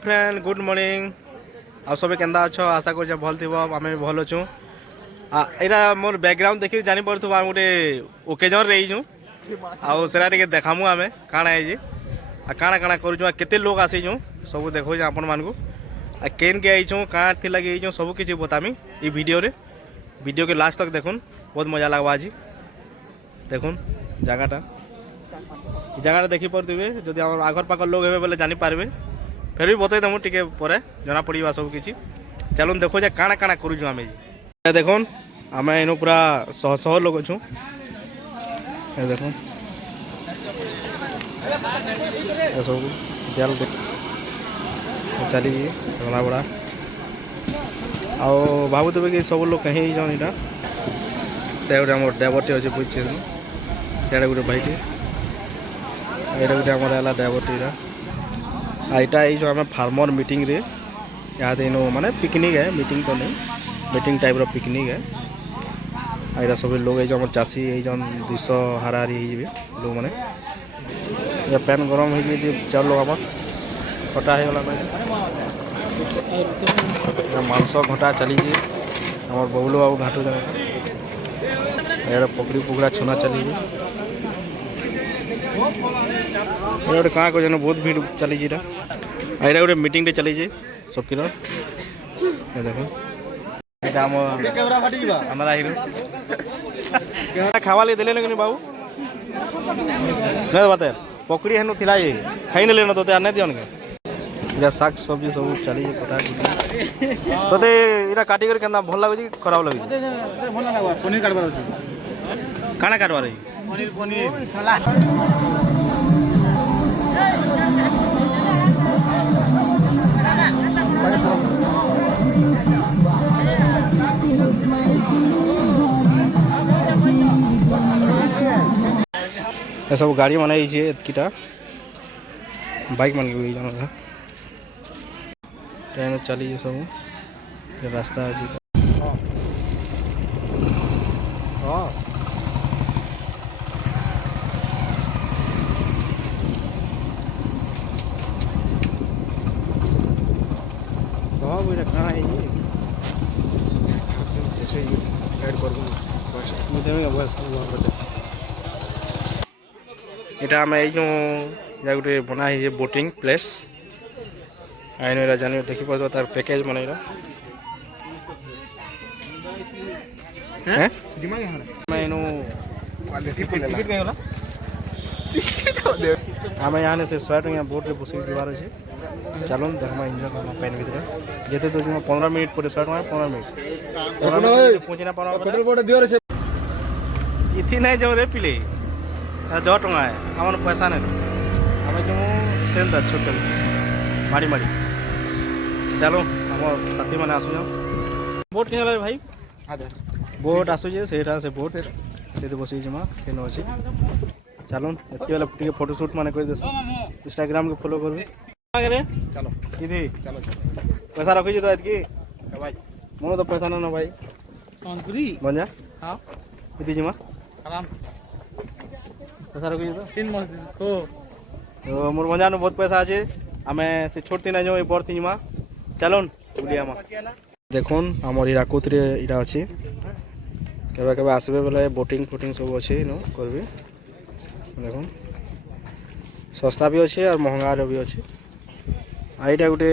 Friend good morning आ सब केंदा अच्छो आशा कर भल थी आम भी भल अच्छु यहाँ मोर बैकग्राउंड देखिए जानी पड़ू आम गोटे ओकेजन रहीचु आसा टे देखामु आम काଣା है काଣା काଣା करूँ केते लोग आसीचु सब देखो आपण मानू केन के आईचु कहाँ थी लगे सब किसी बतामी ये वीडियो के लास्ट तक देखुन बहुत मजा लगवा आज देखुन जगहटा जगह देखी पारे जदि आखर पाखर लोग हे बोले जानीपारे फिर भी बतई देमु टे पर जना पड़ा सब किसी चलो देखो जे काଣା काଣା करूँ आम देखुन आम इन पूरा शह शह लोग अच्छु देख सब जाल चली रना बड़ा आओ भावुवे कि सब लोग कहीं जान यहाँ से गोटे आम ड्राइवरटे अच्छे बुझे सियाड़े गोटे भाईटे यहाँ गोटे आम है ड्राइवरटे यहाँ ये आम फार्मर मीटिंग रे यहाँ इन माने पिकनिक है मीटिंग तो नहीं मीटिंग टाइप रो पिकनिक है यहाँ सब लोग ये चाषी ये 200 हाराहारी हो लोग मैंने पैन गरम हो चाउल आम खटा होगला मांस घटा चली आम बबुल बाबू घाटू पकड़ी पुकड़ा छुना चली गोटे कहाँ कर बहुत भीड़ चली यहाँ गोटे मीटिंग टे चली सबकी देख हमारा हिरो खावा देले कि बाबू नहीं बात पकड़ी हेन थिला ये खाई ने लेना तोते आने दियन के शाक सब्जी सब चली कटा तोते इरा काटी कर केना भल लागो खराब लागो भल लागो पनीर काटबार अछि खाना काटबार अछि पनीर सलाद सब गाड़ी मन एतकीटा बाइक मन ट्रेन चली सब रास्ता कहाँ इटा आम जो गोटे बना है बोटिंग प्लेस आईन जान देखी पार तार पैकेज मन आम यहाँ से 100 टका बोट रे बस जीवार अच्छे चलो देखा एंजॉय करना पैन भर जिते तो 15 मिनट पर 100 टका 15 मिनट पहुँचना पड़ा इथी नहीं जाओ रे पिले 10 टका है आम पैसा नहीं आम जो सेल छोटे माड़ी माड़ी चलो आम साथी मैंने आसु बोट किन भाई बोट आसुचे से बोट से बस केन अच्छे चलो ये फोटोशूट मैंने कर देसु इंस्टाग्राम के फॉलो कर चलो किधे चलो पैसा रखी तो एतकी भाई मोर तो पैसा ना भाई बन जा हाँ किती जिमा आराम पैसा रखी तो सीन मस्त तो मोर मजा बहुत पैसा अच्छे आम से छोड़ती ना जो बड़ थी चलो बुलिया देखुन आम हीराकुद इटा अच्छे केबे केबे आसबे बोले बोटिंग फोटिंग सब अच्छे नो करबे देखो सस्ता भी अच्छे और महंगा भी अच्छे आईटा गोटे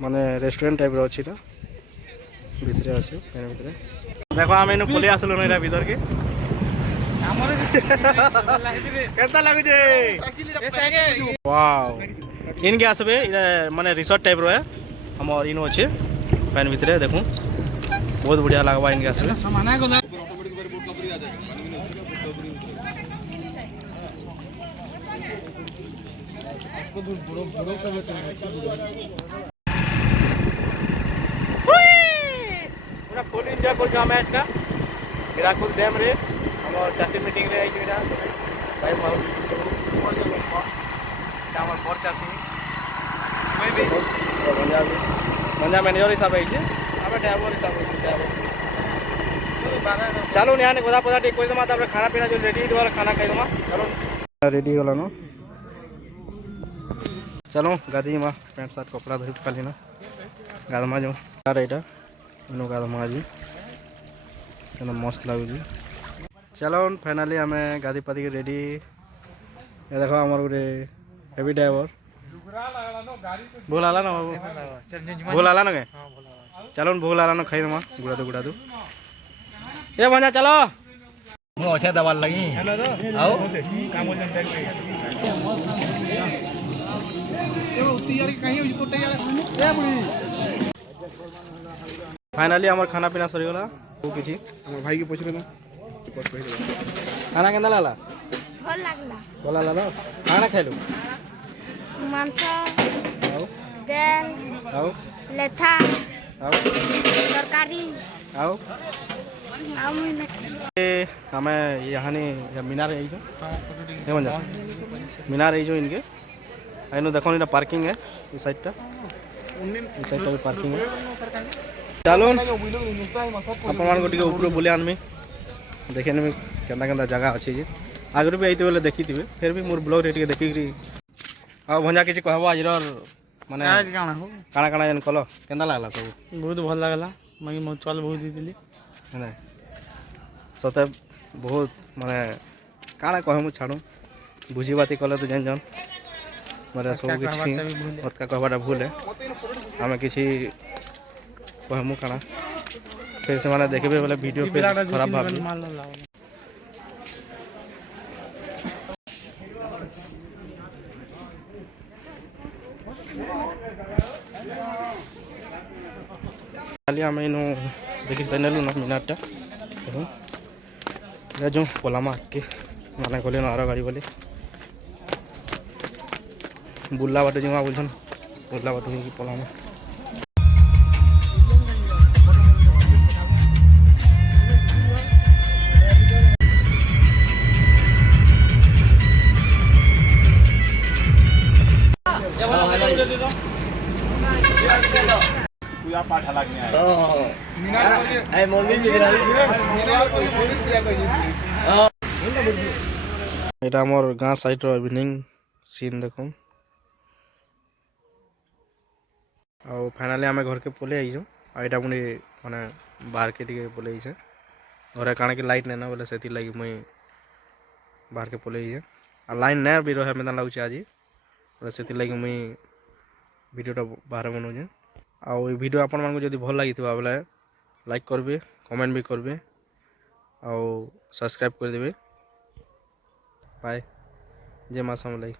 माने रेस्टोरेंट टाइप अच्छे भितर अच्छे देखो आम इन पलि आसलु ना भीतर के केता लागुचे वाओ इनके आसबे माने रिसोर्ट टाइप रो है हमर इनो अच्छे पैन भीतर देखो बहुत बढ़िया लगवा इनके आसबे पूरा फुल एंजॉय कर मैच का हीराकुद डैम रे हम चाषी मीटिंग रे भाई बड़ चाषी गंजा मैनेजर हिसाब है ड्राइवर हिसाब चलो यहाँ गदा पदा टेक कर खाना पीना जो रेडी खाना खाई चलो रेडी गलान चलो गाधी माँ पैंट सार्ट कपड़ा धोई पकाली ना गाधमा जो यार एटा इनो गाधमा आज मस्त लगुच। चलो फाइनाली आम गाधी पाधी रेडी ये देख आमर गोटे हेवी ड्राइवर भूल आला ना बाबू भूल आला ना के चलो भूल आला ना खाई दमा गुड़ा दू ये भंजा चलो मु अच्छे दबाल लगी आओ फाइनाली आमर खाना पीना सरीगला किसी भाई के पूछले ना खाना केंदा लागला भल लागला बोला ला ना खाना खाइलु मांस आओ दाल आओ लेथा आओ तरकारी आओ आमुने हमें यहाँ मीनार है मीनार है जो इनके आइनो देखो इना पार्किंग है इस साइड भी पार्किंग है। चलो अपन को ऊपर बुले आनमी देखे नी केंदा केंदा जगह अच्छे जे आगु भी आईते बोले देखी थे फिर भी मोर ब्लॉग रे देखी आ भंजा किसी कहबो आज माने आज काना हो काना काना जन कलो केंदा लागला सब बहुत भल लागला मगी मो चल बहुत दिली ना सते बहुत माने काना कहमु छाड़ू बुझी बाती कले तो जन माने सब किछि मत का कहबाटा भूल है हमें किछि कहमु काना फिर से माने देखबे बोले वीडियो पे खराब भाबी खाली आम इन देखी चैनल ना मिनारटा जो पलामा के माना गले आर गाड़ी बोले बुल्ला बाट जमा बोलछन बुल्ला बाट की पलामा এটা আমার গাঁ সাইডর ইভিনিং सीन देखो ଆଉ ଫାଇନାଲି ଆମେ ଘରକେ ପଳେଇ ଆଇଛୁ ଆଉ ଏଇଟା ପୁଣି ମାନେ ବାହାରକେ ଟିକେ ପଳେଇ ଆଇଛେ ଘରେ କାଣା କି ଲାଇଟ୍ ନାଇଁ ନା ବୋଲେ ସେଥିର୍ଲାଗି ମୁଇଁ ବାହାରକେ ପଳେଇ ଆଇଛେ ଆଉ ଲାଇନ୍ ନାଇଁ ବି ରହେ ମତେ ଲାଗୁଛି ଆଜି ବୋଲେ ସେଥିର୍ଲାଗି ମୁଇଁ ଭିଡ଼ିଓଟା ବାହାରେ ବନଉଛେ ଆଉ ଏ ଭିଡ଼ିଓ ଆପଣମାନଙ୍କୁ ଯଦି ଭଲ ଲାଗିଥିବା ବୋଲେ ଲାଇକ୍ କରିବେ କମେଣ୍ଟ ବି କରିବେ ଆଉ ସବସ୍କ୍ରାଇବ୍ କରିଦେବେ बाय जय मां समलाई।